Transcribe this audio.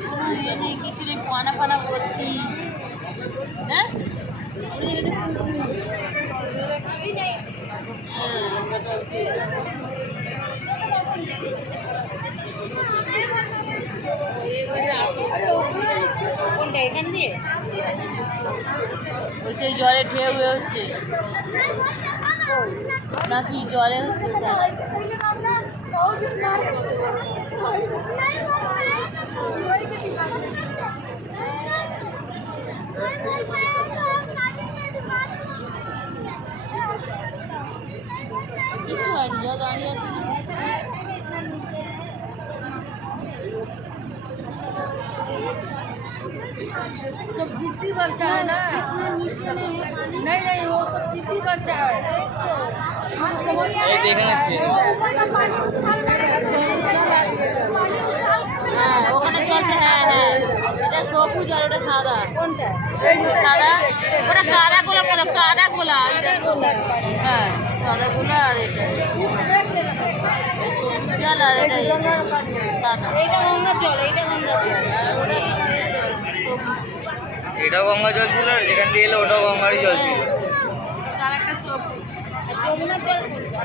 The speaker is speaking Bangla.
কোনো ইয়ে নেই, কিছু নেই, পানা পানা ভর্তি। হ্যাঁ কোনটা এখান দিয়ে ওই সেই জলে ঢেউ হচ্ছে নাকি জলে হচ্ছে কিছু হয়নি, যা দাঁড়িয়ে আছে सब गिट्टी बच्चा है ना, इतना नीचे में है पानी नहीं नहीं, वो सब गिट्टी बच्चा है। देखना चाहिए হ্যাঁ ওখানে জলটা হ্যাঁ হ্যাঁ এটা সবুজ আর ওটা সাদা কোনটা সাদা ওটা কাদা গোলা বলে কাদা গোলা হ্যাঁ কাদা গোলা আর এটা সবুজ জল আর এটা সাদা এইটা গঙ্গা জল এইটা গঙ্গা জল এটাও গঙ্গা জল ছিল আর যেখান দিয়ে এলো ওটাও গঙ্গারই জল ছিল আর একটা সবুজ যমুনা জল কোনটা